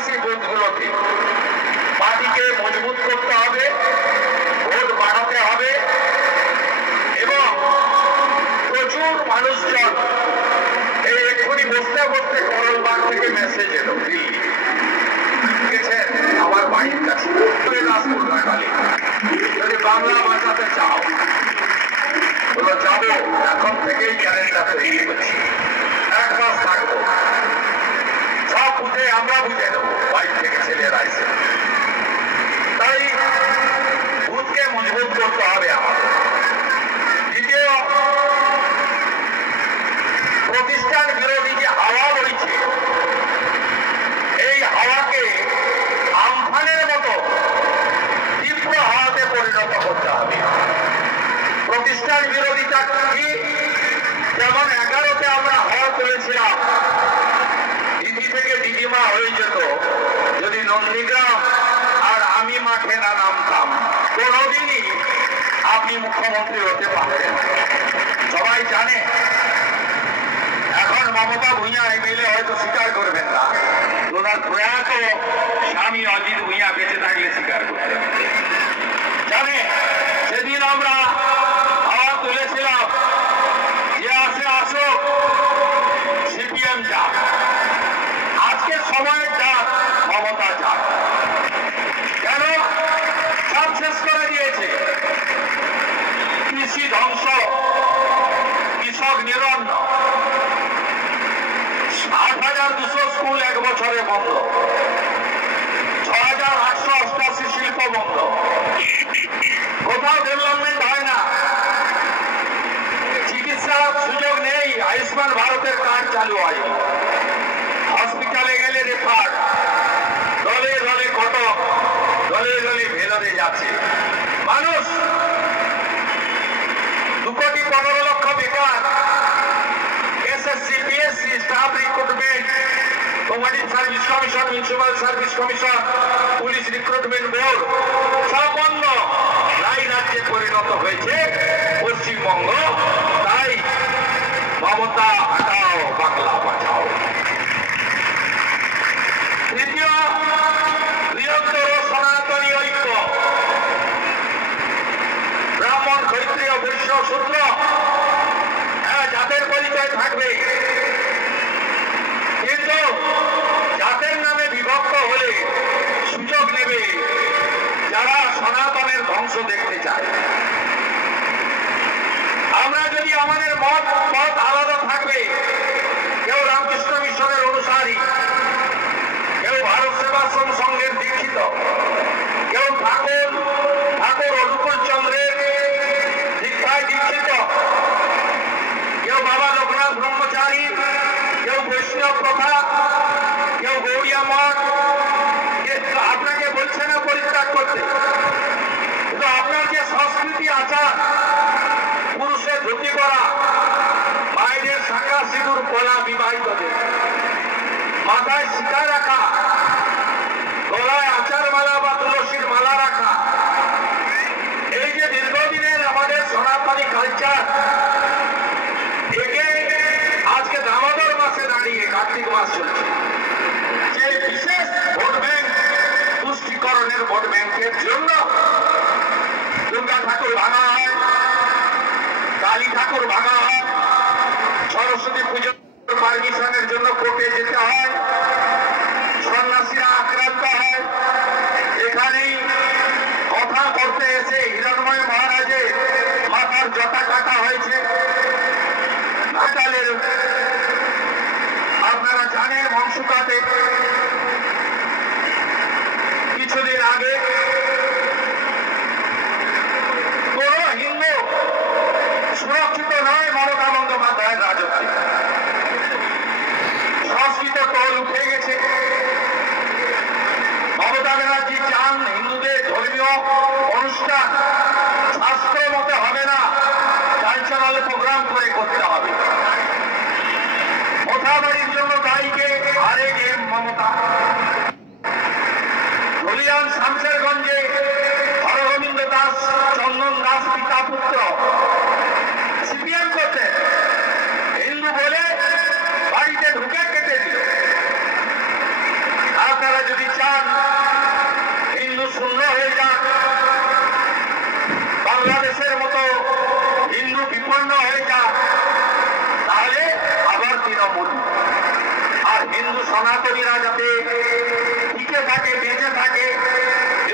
আদিবাসী বুথগুলোতে পার্টিকে মজবুত করতে হবে, ভোট বাড়াতে হবে এবং প্রচুর মানুষজন এই এক্ষুনি বসতে বসতে করলবাগ থেকে মেসেজ এলো দিল্লি গেছেন আমার বাড়ির কাছে যদি বাংলা ভাষাতে চাও বলো যাবো, এখন থেকেই ক্যালেন্ডার তৈরি করছি, 1 মাস থাকবো, সব বুঝে আমরা বুঝে নেবো, বাইরে থেকে ছেলেরা এসে। তাই বুথকে মজবুত করতে হবে আমাদের। দ্বিতীয়, প্রতিষ্ঠান বিরোধী যে হাওয়া বইছে এই হাওয়াকে আমফানের মতো তীব্র হাওয়াতে পরিণত করতে হবে। প্রতিষ্ঠান বিরোধিতা কি? যেমন 11তে আমরা হাওয়া তুলেছিলাম, দিদি থেকে দিদিমা হয়ে যেত যদি নন্দীগ্রাম আর আমি মাঠে না নামতাম, কোনোদিনই আপনি মুখ্যমন্ত্রী হতে পারবেন। সবাই জানে। এখন মমতা ভূঁইয়া এমএলএ হয়তো স্বীকার করবেন না, ওনার প্রয়াত স্বামী অজিত ভূঁইয়া বেঁচে থাকলে স্বীকার করতেন। জানে সেদিন আমরা হাওয়া তুলেছিলাম যে আসে আসুক, সিপিএম যাক, আজকে সময়ের যাক, মমতা যাক। কেন? সব শেষ করে দিয়েছে। কৃষি ধ্বংস, কৃষক নিরন্ন, 8,200 স্কুল 1 বছরে বন্ধ, 6,888 শিল্প বন্ধ, কোথাও ডেভেলপমেন্ট হয় না, চিকিৎসার সুযোগ নেই, আয়ুষ্মান ভারতের কার্ড চালু হয়, হসপিটালে গেলে রেফার, দলে দলে কটক, দলে দলে ভেলোরে যাচ্ছে মানুষ। 2,15,00,000 বেকার, SSC PSC staff recruitment, commanding service commission, municipal service commission, police recruitment board সব বন্ধ। তাই রাজ্যে পরিণত হয়েছে পশ্চিমবঙ্গ। তাই মমতা হটাও, বাংলা বাঁচাও। তৃতীয়, বৃহত্তর সনাতনী ঐক্য, ব্রাহ্মণ ক্ষত্রিয় বৈশ্য শূদ্র জাতের পরিচয় থাকবে, কিন্তু জাতের নামে বিভক্ত হলে সুযোগ নেবে যারা সনাতনের ধ্বংস দেখতে চায়। আমরা যদি আমাদের মত আলাদা থাকবে, কেউ রামকৃষ্ণ মিশনের অনুসারী, কেউ ভারত সেবাশ্রম সংঘের দীক্ষিত, কেউ ঠাকুর অনুকূল চন্দ্রের দীক্ষায় দীক্ষিত, কেউ বাবা লোকনাথ ব্রহ্মচারী, কেউ বৈষ্ণব প্রথা, কেউ গৌড়িয়া মঠ, আপনাকে বলছে না পরিত্যাগ করতে, কিন্তু আপনার যে সংস্কৃতি আচার, পুরুষের ধুতি করা, মায়েদের শাঁখা সিঁদুর পরা বিবাহিতদের, মাথায় শিখা রাখা, গলায় আচার মালা বা তুলসীর মালা রাখা, এই যে দীর্ঘদিনের আমাদের সনাতনী কালচার, একে আজকে দামোদর মাসে দাঁড়িয়ে কার্তিক মাস চলছে, যে বিশেষ ভোট ব্যাংক তুষ্টিকরণের ভোট ব্যাংকের জন্য দুর্গা ঠাকুর ভাঙা হয়, কালী ঠাকুর ভাঙা হয়, সরস্বতী পুজোর পারমিশনের জন্য কোর্টে যেতে হয়, সন্ন্যাসীরা আক্রান্ত হয়। এখানেই কথা করতে এসে হিরণময় মহারাজের মাথার জটা কাটা হয়েছে। ঘাটালের আপনারা জানেন বংশকাতে কিছুদিন আগে কোন হিন্দু সুরক্ষিত নয় মমতা বন্দ্যোপাধ্যায়ের রাজত্বে। সংস্কৃত টোল উঠে গেছে। মমতা ব্যানার্জি চান হিন্দুদের ধর্মীয় অনুষ্ঠান শাস্ত্র মতে হবে না, কালচারাল প্রোগ্রাম করে করতে হবে। মোথাবাড়ির জন্য দায়ীকে আরেক এম মমতা। ধুলিয়ান শামশেরগঞ্জে হরগোবিন্দ দাস, চন্দন দাস পিতা পুত্র সিপিএম করতে হিন্দু বলে বাড়িতে ঢুকে কেটে দিল। আপনারা যদি হিন্দু সনাতনীরা যাতে টিকে থাকে, বেঁচে থাকে,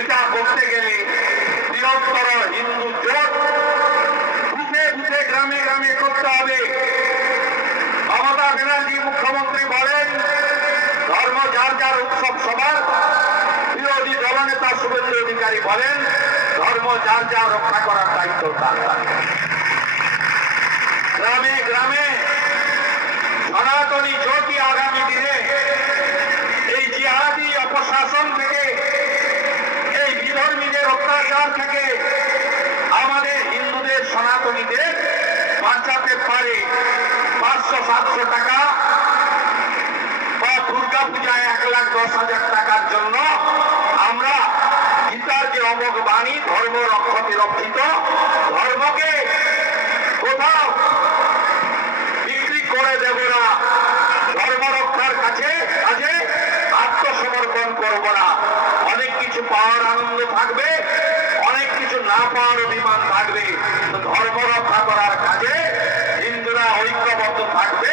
এটা করতে গেলে বৃহত্তর হিন্দু জোট বুঝে বুঝে গ্রামে গ্রামে করতে হবে। মমতা ব্যানার্জি মুখ্যমন্ত্রী বলেন ধর্ম যার যার উৎসব সবার, বিরোধী দলনেতা শুভেন্দু অধিকারী বলেন ধর্ম যার যার রক্ষা করার দায়িত্ব তার। গ্রামে গ্রামে সনাতনী জোটই আগামী দিনে এই জিহাদি অপশাসন থেকে, এই বিধর্মীদের অত্যাচার থেকে আমাদের হিন্দুদের সনাতনীদের বাঁচাতে পারে। 500-700 টাকা বা দুর্গা পূজায় 1,10,000 টাকার জন্য আমরা গীতার যে অমোঘ বাণী ধর্ম রক্ষতে রক্ষিত, ধর্মকে কোথাও বিক্রি করে দেব না, ধর্ম রক্ষার কাছে কাজে আত্মসমর্পণ করব না। অনেক কিছু পাওয়ার আনন্দ থাকবে, অনেক কিছু না পাওয়ার অভিমান থাকবে, ধর্ম রক্ষা করার কাজে হিন্দুরা ঐক্যবদ্ধ থাকবে।